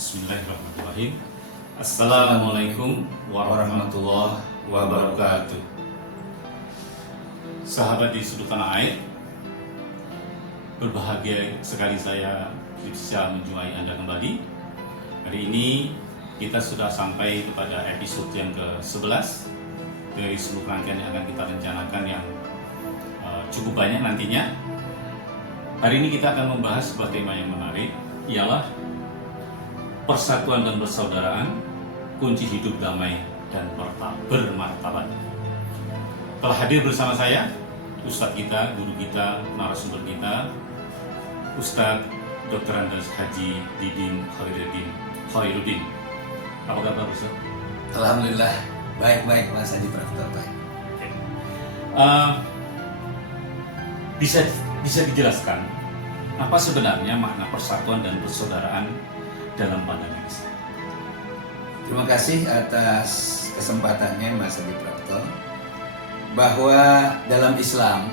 Bismillahirrahmanirrahim. Assalamualaikum warahmatullahi wabarakatuh. Sahabat di sudut tanah air, berbahagia sekali saya bisa menjumpai Anda kembali. Hari ini kita sudah sampai kepada episode yang ke-11 dari seluruh rangkaian yang akan kita rencanakan yang cukup banyak nantinya. Hari ini kita akan membahas sebuah tema yang menarik, ialah persatuan dan persaudaraan, kunci hidup damai dan bermartabat. Telah hadir bersama saya Ustadz kita, guru kita, narasumber kita, Ustadz Dr. Andes Haji Didin Khairuddin. Apa kabar Ustadz? Alhamdulillah, baik-baik Mas Haji Profesor baik. Bisa dijelaskan apa sebenarnya makna persatuan dan persaudaraan dalam pandangan Islam? Terima kasih atas kesempatannya Mas Haji Profesor. Bahwa dalam Islam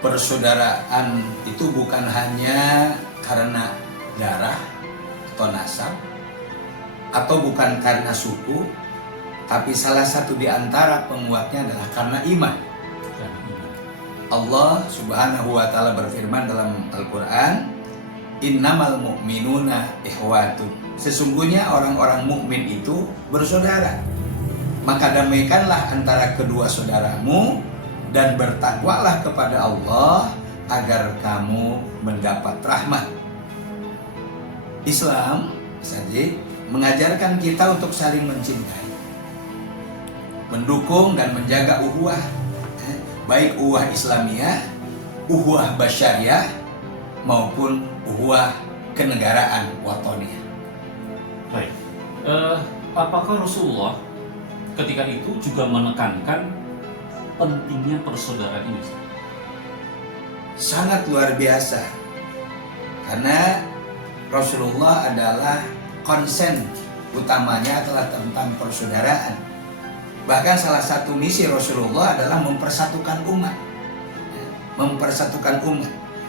persaudaraan itu bukan hanya karena darah atau nasab atau bukan karena suku, tapi salah satu di antara penguatnya adalah karena iman. Allah Subhanahu wa taala berfirman dalam Al-Qur'an, "Innamal mu'minuna ikhwatun." Sesungguhnya orang-orang mukmin itu bersaudara. Maka damaikanlah antara kedua saudaramu dan bertakwalah kepada Allah agar kamu mendapat rahmat. Islam Sajid mengajarkan kita untuk saling mencintai, mendukung dan menjaga ukhuwah, baik ukhuwah Islamiyah, ukhuwah basyariah maupun ukhuwah kenegaraan watoniyah. Baik, apakah Rasulullah ketika itu juga menekankan pentingnya persaudaraan ini? Sangat luar biasa, karena Rasulullah adalah konsen utamanya adalah tentang persaudaraan. Bahkan salah satu misi Rasulullah adalah mempersatukan umat.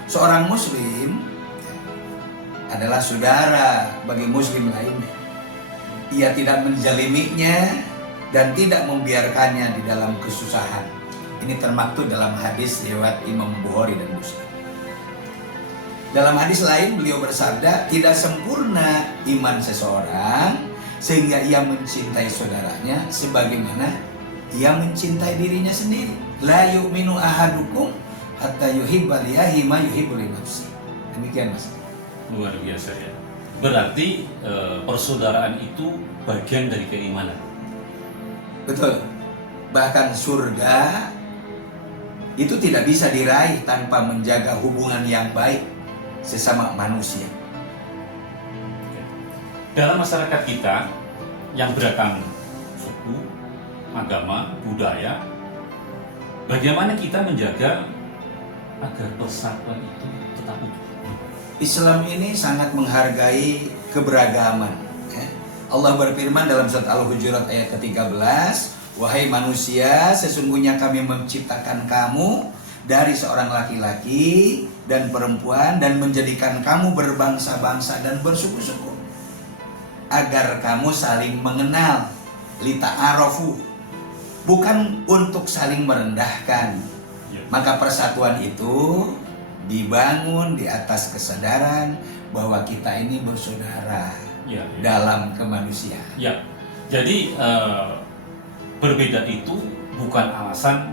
Seorang muslim adalah saudara bagi muslim lainnya. Ia tidak menjaliminya dan tidak membiarkannya di dalam kesusahan. Ini termaktub dalam hadis riwayat Imam Bukhari dan Muslim. Dalam hadis lain beliau bersabda, tidak sempurna iman seseorang sehingga ia mencintai saudaranya sebagaimana ia mencintai dirinya sendiri. La yu'minu ahadukum hatta yuhibba li akhihi ma yuhibbu li nafsihi. Demikian Mas. Luar biasa ya. Berarti persaudaraan itu bagian dari keimanan. Betul. Bahkan surga itu tidak bisa diraih tanpa menjaga hubungan yang baik sesama manusia. Dalam masyarakat kita yang beragam suku, agama, budaya, bagaimana kita menjaga agar persatuan itu tetap utuh? Islam ini sangat menghargai keberagaman. Allah berfirman dalam surat Al-Hujurat ayat ke-13, "Wahai manusia, sesungguhnya kami menciptakan kamu dari seorang laki-laki dan perempuan dan menjadikan kamu berbangsa-bangsa dan bersuku-suku agar kamu saling mengenal, lita'arafu, bukan untuk saling merendahkan." Maka persatuan itu dibangun di atas kesadaran bahwa kita ini bersaudara dalam kemanusiaan. Ya, jadi berbeda itu bukan alasan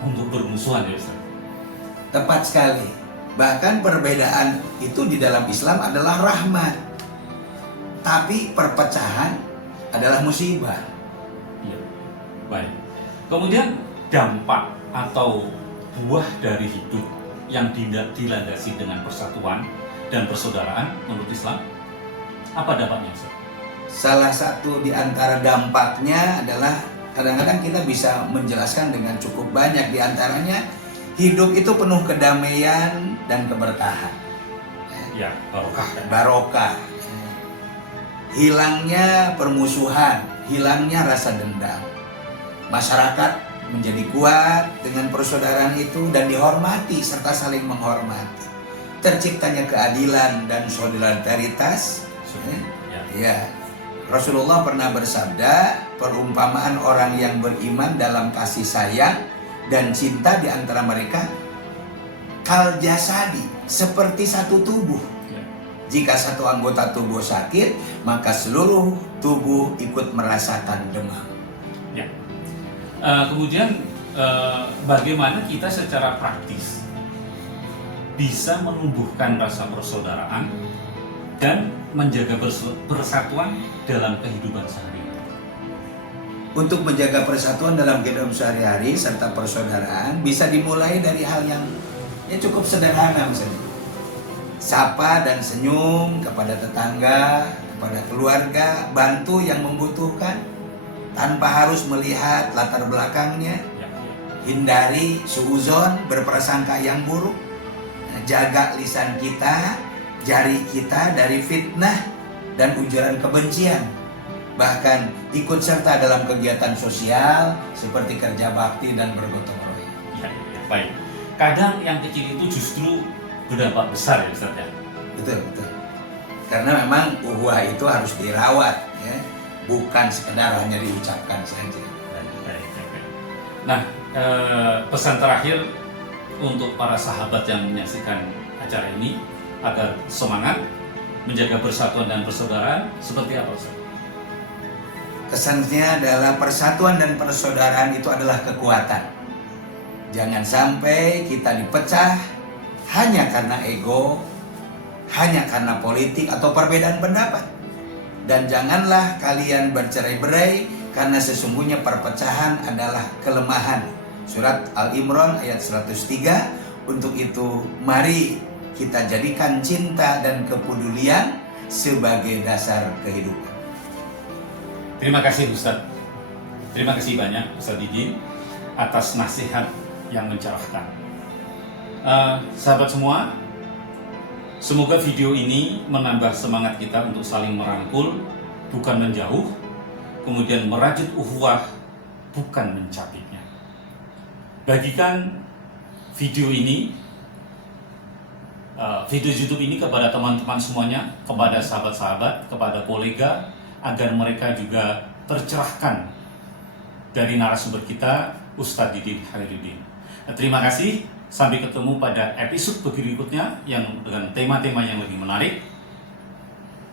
untuk bermusuhan ya Ustaz? Tepat sekali. Bahkan perbedaan itu di dalam Islam adalah rahmat. Tapi perpecahan adalah musibah. Ya, baik. Kemudian dampak atau buah dari hidup yang dilandasi dengan persatuan dan persaudaraan menurut Islam, apa dampaknya Ustaz? Salah satu di antara dampaknya adalah kadang-kadang kita bisa menjelaskan dengan cukup banyak. Di antaranya hidup itu penuh kedamaian dan keberkahan. Ya, barokah. Barokah. Hilangnya permusuhan, hilangnya rasa dendam. Masyarakat menjadi kuat dengan persaudaraan itu dan dihormati serta saling menghormati. Terciptanya keadilan dan solidaritas Ya. Ya. Rasulullah pernah bersabda, perumpamaan orang yang beriman dalam kasih sayang dan cinta di antara mereka kal jasadi, seperti satu tubuh. Ya. Jika satu anggota tubuh sakit, maka seluruh tubuh ikut merasakan demam. Ya. Kemudian bagaimana kita secara praktis bisa menumbuhkan rasa persaudaraan dan menjaga persatuan dalam kehidupan sehari-hari. Untuk menjaga persatuan dalam kehidupan sehari-hari serta persaudaraan bisa dimulai dari hal yang cukup sederhana, misalnya sapa dan senyum kepada tetangga, kepada keluarga, bantu yang membutuhkan tanpa harus melihat latar belakangnya. Hindari suuzon, berprasangka yang buruk. Jaga lisan kita, jari kita dari fitnah dan ujaran kebencian. Bahkan ikut serta dalam kegiatan sosial seperti kerja bakti dan bergotong royong. Ya, baik. Kadang yang kecil itu justru berdampak besar ya Ustaz ya. Betul. Karena memang uhuah itu harus dirawat, ya, bukan sekedar hanya diucapkan saja. Baik. Nah, pesan terakhir untuk para sahabat yang menyaksikan acara ini agar semangat menjaga persatuan dan persaudaraan seperti apa Ustaz? Kesannya adalah persatuan dan persaudaraan itu adalah kekuatan. Jangan sampai kita dipecah hanya karena ego, hanya karena politik atau perbedaan pendapat. Dan janganlah kalian bercerai-berai karena sesungguhnya perpecahan adalah kelemahan. Surat Al-Imran ayat 103. Untuk itu mari kita jadikan cinta dan kepedulian sebagai dasar kehidupan. Terima kasih Ustaz. Terima kasih banyak Ustaz Didin atas nasihat yang mencerahkan. Sahabat semua, semoga video ini menambah semangat kita untuk saling merangkul, bukan menjauh, kemudian merajut ukhuwah, bukan mencabiknya. Bagikan video ini, video YouTube ini kepada teman-teman semuanya, kepada sahabat-sahabat, kepada kolega, agar mereka juga tercerahkan dari narasumber kita, Ustadz Didin Khairuddin. Terima kasih, sampai ketemu pada episode berikutnya yang dengan tema-tema yang lebih menarik.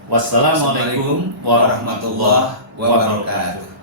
Wassalamualaikum warahmatullahi wabarakatuh.